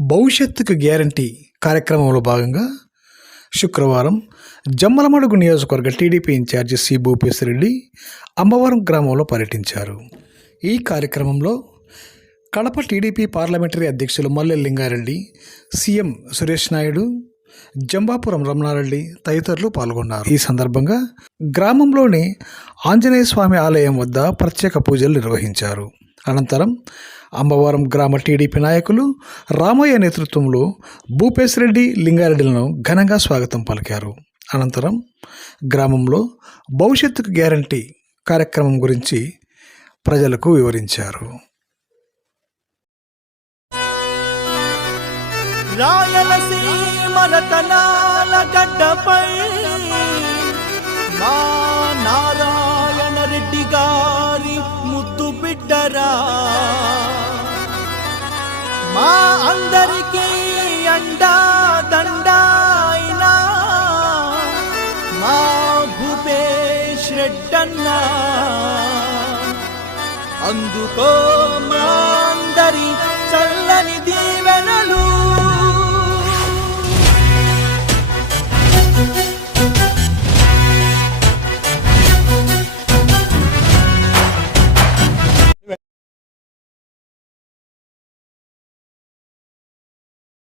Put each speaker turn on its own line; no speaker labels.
భవిష్యత్తుకు గ్యారంటీ కార్యక్రమంలో భాగంగా శుక్రవారం జమ్మలమడుగు నియోజకవర్గ TDP in charge C Bhupesh Reddy Ammavaram గ్రామంలో పర్యటించారు. ఈ కార్యక్రమంలో కడప టీడీపీ పార్లమెంటరీ అధ్యక్షులు మల్లె లింగారెడ్డి సీఎం సురేష్ నాయుడు జంబాపురం రమణారెడ్డి తదితరులు పాల్గొన్నారు. ఈ సందర్భంగా గ్రామంలోని ఆంజనేయ స్వామి ఆలయం వద్ద ప్రత్యేక పూజలు నిర్వహించారు. అనంతరం అమ్మవారం గ్రామ టీడీపీ నాయకులు రామయ్య నేతృత్వంలో భూపేశ్ రెడ్డి లింగారెడ్డిలను ఘనంగా స్వాగతం పలికారు. అనంతరం గ్రామంలో భవిష్యత్తుకు గ్యారంటీ కార్యక్రమం గురించి ప్రజలకు వివరించారు.
రాయలసీమల తనాల గడ్డపై అందరికీ అండా దండాయినా. మా భూపేష్ రెడ్డన్నా. అందుకో మా